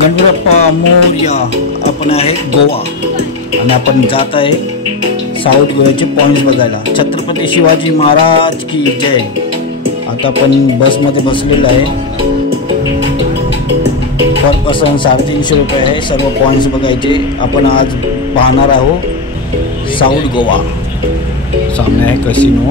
गणपती बाप्पा मोरया. आपण आहे गोवा आणि आपण जात आहे साऊथ गोव्याचे पॉइंट्स बघायला. छत्रपती शिवाजी महाराज की जय. आता आपण बसमध्ये बसलेलो आहे. पर पर्सन 350 रुपये आहे. सर्व पॉइंट्स बघायचे. आपण आज पाहणार आहोत साऊथ गोवा. सामने आहे कसिनो.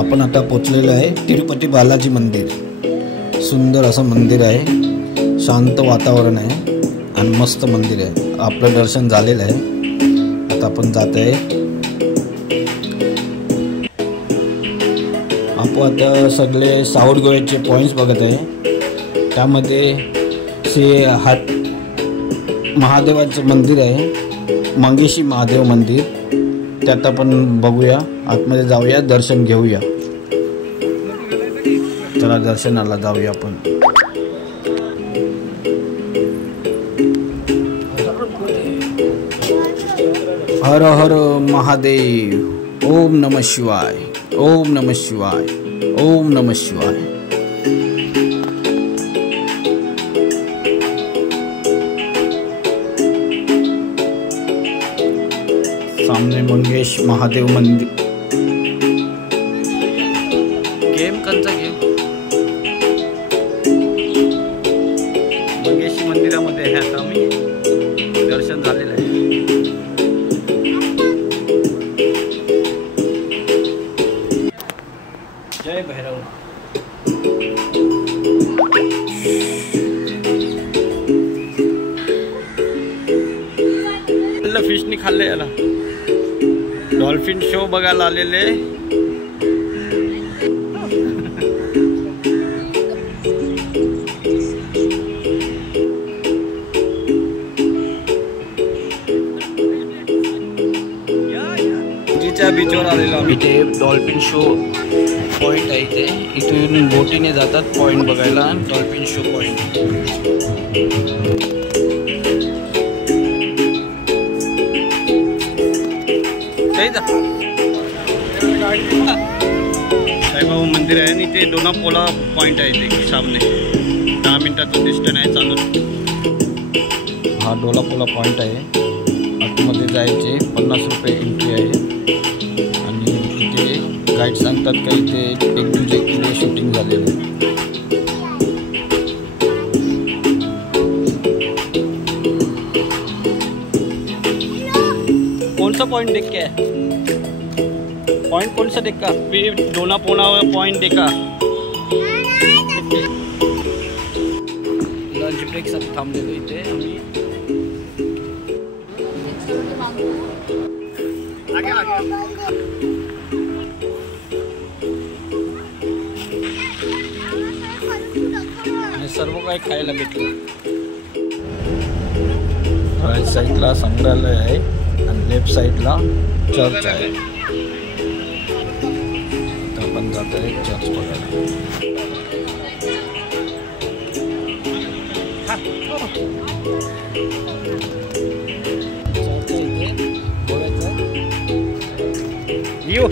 आपण आता पोचलेलो आहे तिरुपती बालाजी मंदिर. सुंदर असं मंदिर आहे. शांत वातावरण आहे आणि मस्त मंदिर आहे. आपलं दर्शन झालेलं आहे. आता आपण जात आहे. आपण आता सगळे साऊथ गोव्याचे पॉइंट्स बघत आहे. त्यामध्ये हात महादेवाचं मंदिर आहे. मंगेशी महादेव मंदिर. त्यात आपण बघूया. आतमध्ये जाऊया. दर्शन घेऊया. चला दर्शनाला जाऊया आपण. हर हर महादेव. ओम नमः शिवाय. ओम नमः शिवाय. ओम नमः शिवाय. सामने मंगेश महादेव मंदिर. गेम कंचा गेम मंगेशी मंदिरामध्ये आहे. आता आम्ही दर्शन झालेलं आहे. जय भैरव. फिशनी खाल्ले. याला डॉल्फिन शो बघायला आलेले. बीचवर आलेलो आम्ही. इथे डॉल्फिन शो पॉइंट आहे. इथे इथून बोटीने जातात पॉइंट बघायला. Dolphin show point. साईबाबा मंदिर आहे आणि ते डोनापोला पॉइंट आहे. ते सामने 10 मिनिटाचं डिस्टन्स आहे चालून. हा डोनापोला पॉइंट आहे. आतमध्ये जायचे 50 रुपये एंट्री आहे. आणि इथे गाईड सांगतात का इथे 1 किलो शूटिंग झालेलं आहे. कोणसा पॉइंट देख के आहे? पॉइंट कोणसा देख का? डोनापोला पॉइंट देखा. लंच ब्रेक साठी थांबलेलो इथे आम्ही. सर्व काही खायला भेटलं. राईट साईडला संग्रहालय आहे आणि लेफ्ट साईडला चर्च आहे. आपण जात आहे चर्च बघायला. यो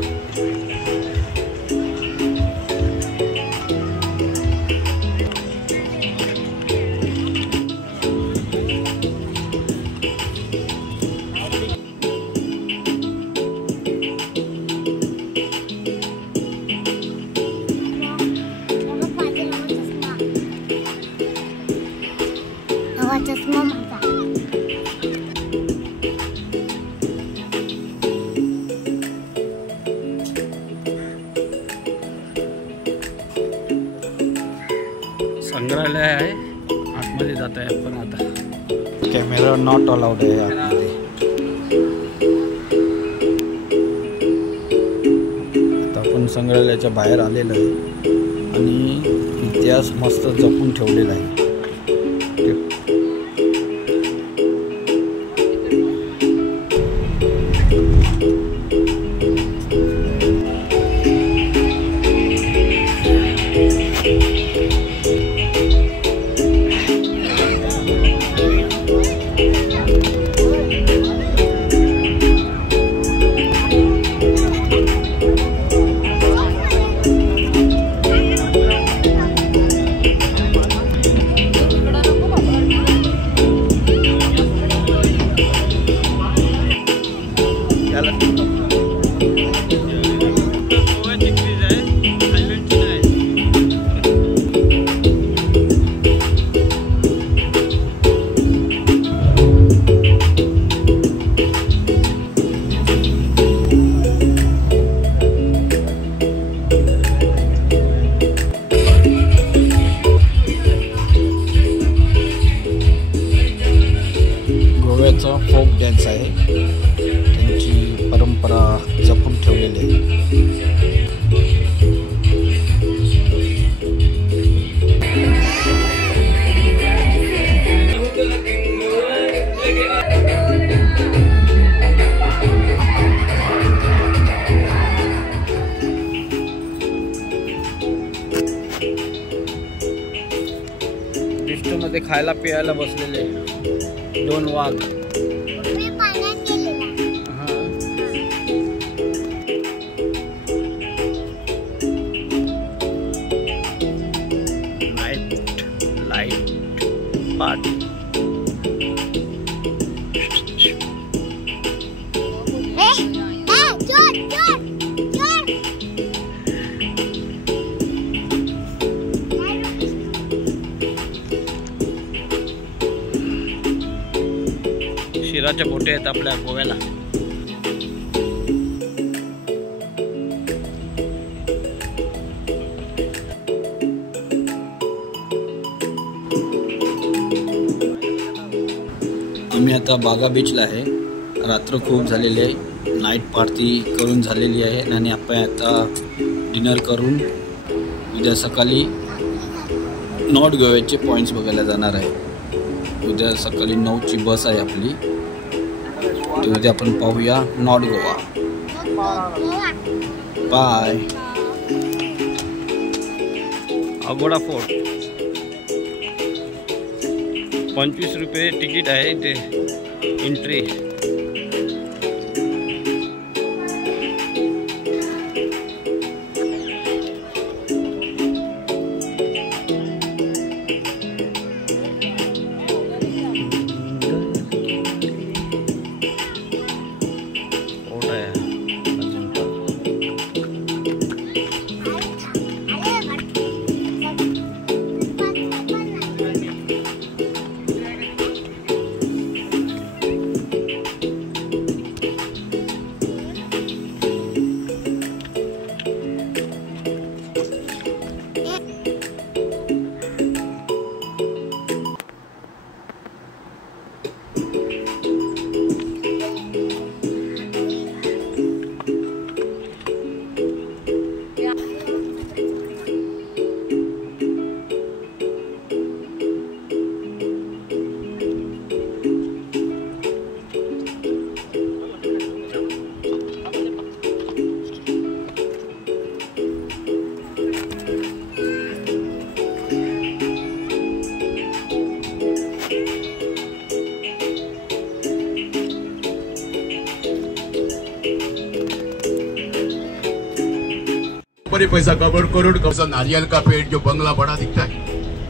चष्मा संग्रहालय आहे, आतमध्ये जात आहे आपण आता. कॅमेरा नॉट अलाउड आहे आतमध्ये. आता आपण संग्रहालयाच्या बाहेर आलेलो आहे आणि इतिहास मस्त जपून ठेवलेला आहे. फोक डान्स आहे, त्यांची परंपरा जपून ठेवलेली आहे. मध्ये खायला प्यायला बसलेले 2 वाघ. Light party. शिराच्या बोटे आहेत आपल्या गोव्याला. आम्ही आता बागा बीचला आहे. रात्र खूप झालेली आहे, नाईट पार्टी करून झालेली आहे आणि आपण आता डिनर करून उद्या सकाळी नॉर्थ गोव्याचे पॉईंट्स बघायला जाणार आहे. उद्या सकाळी 9ची बस आहे आपली, तर उद्या आपण पाहूया north Goa. Bye. Agoda fort 25 रुपये तिकीट आहे इथे एंट्री. पैसा करोड़ का नारियल का पेड़ जो बंगला बड़ा दिखता है,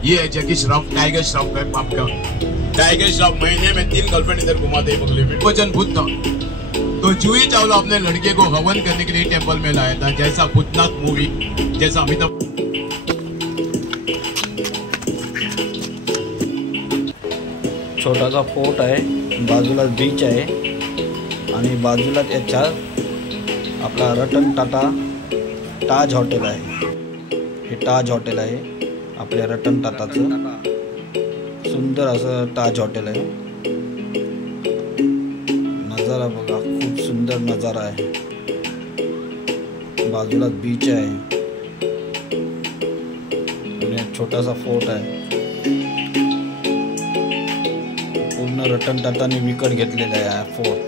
ये है जैकी श्रॉफ, टाइगर श्रॉफ का पाप का. टाइगर श्रॉफ महीने में 3 गर्लफ्रेंड इधर घुमाते हैं बंगले में. वचन बुद्ध था तो जूही चावला अपने लड़के को हवन करने के लिए टेंपल में लाया था, जैसा भूतनाथ मूवी, जैसा अमिताभ. छोटासा फोर्ट आहे, बाजूला बीच आहे आणि बाजूला त्याच्या आपला रतन टाटा ताज हॉटेल आहे. हे ताज हॉटेल आहे आपल्या रतन टाटाचं सुंदर असं ताज हॉटेल आहे. नजारा बघा, खूप सुंदर नजारा आहे. बाजूला बीच आहे आणि छोटासा फोर्ट आहे. पूर्ण रतन टाटाने विकत घेतलेला आहे हा फोर्ट.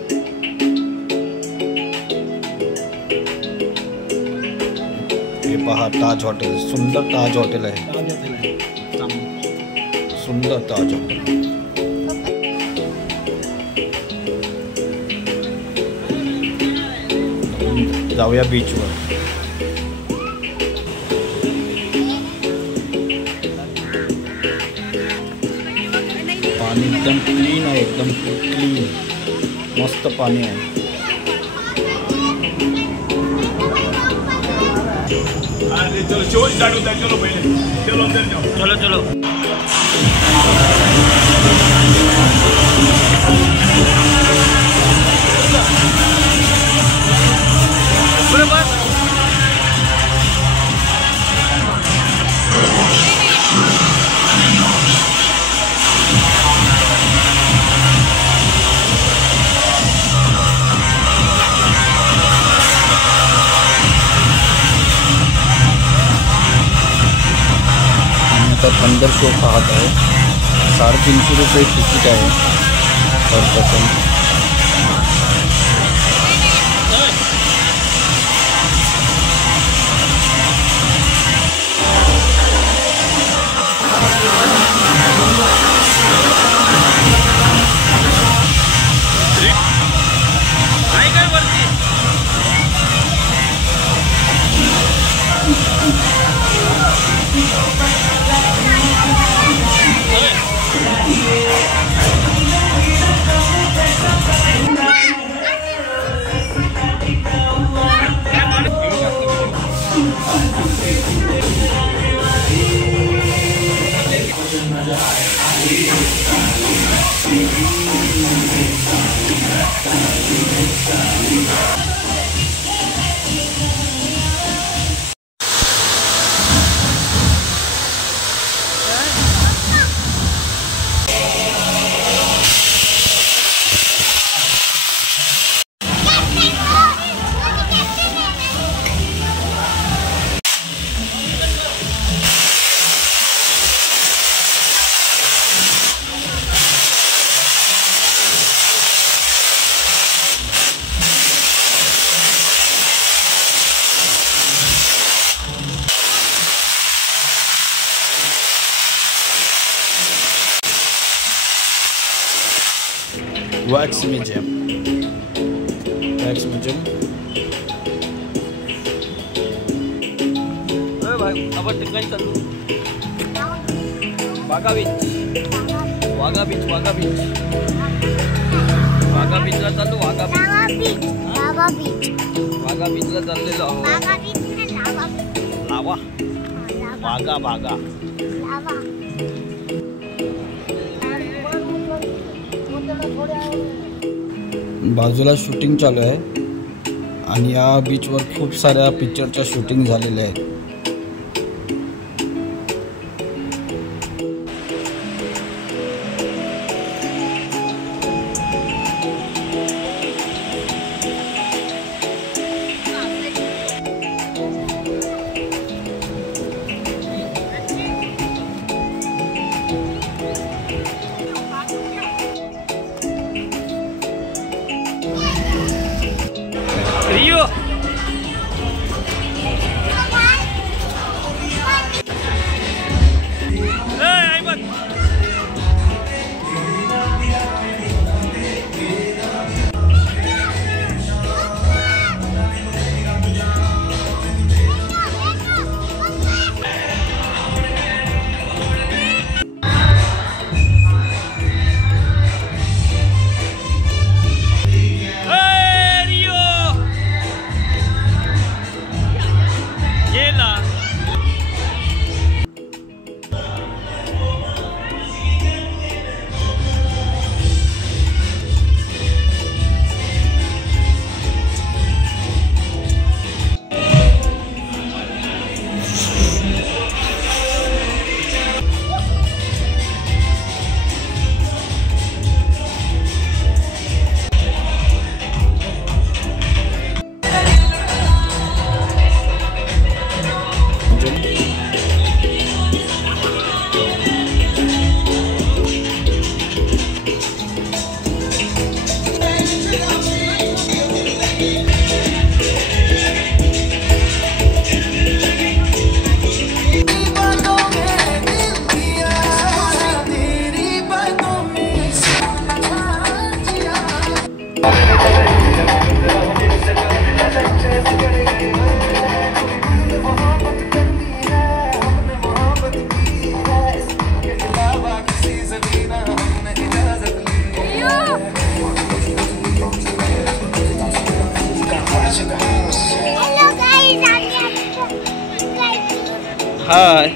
हे पहा ताज हॉटेल, सुंदर ताज हॉटेल आहे. सुंदर ताज हॉटेल. जाऊया बीचवर. पाणी एकदम क्लीन आहे, एकदम क्लीन, मस्त पाणी आहे. चलो शो स्टार्ट होता है, चलो पहले चलो अंदर जाओ. चलो चलो. बरोबर. तर अंदर शो पाहत आहे. 350 रुपये तिकीट आहे पर person. Wax museum. Wax museum. आपण ठिकाणी चालू. वाघा बीच. वाघा बीच. वाघा बीच. वाघा बीचला चाललो. वाघा बीच. वाघा बीचला चाललेलो आहोत. लावा. वाघा वाघा. बाजूला शूटिंग चालू आहे आणि या बीचवर खूप साऱ्या पिक्चरच्या शूटिंग झालेल्या आहेत. हाय.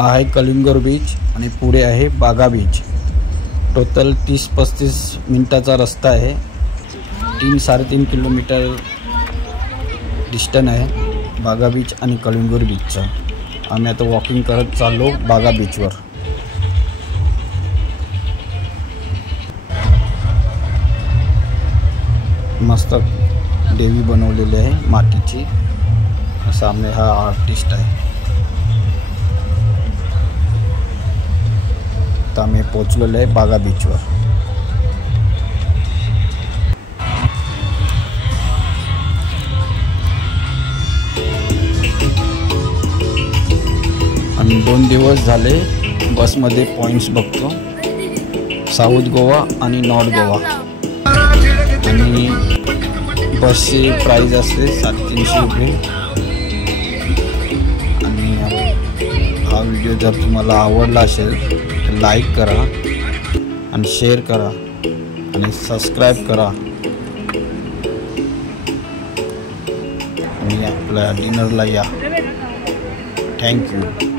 आहे कलिंगूर बीच आणि पुढे आहे बागा बीच. टोटल 30-35 मिनिटाचा रस्ता आहे. 3-3.5 किलोमीटर डिस्टन्स आहे बागा बीच आणि कलिंगूर बीचचा. आम्ही आता वॉकिंग करत चाललो बागा बीचवर. मस्त देवी बनवलेली आहे मातीची. सामने हा आर्टिस्ट आहे. आता आम्ही पोचलेलो आहे बागा बीचवर. आणि 2 दिवस झाले बसमध्ये पॉईंट्स बघतो. साऊथ गोवा आणि नॉर्थ गोवा. आणि बसची प्राईज असते 350 रुपये. आणि हा व्हिडिओ जर तुम्हाला आवडला असेल तर लाईक करा आणि शेअर करा आणि सबस्क्राईब करा. आणि आपल्या डिनरला या. थँक्यू.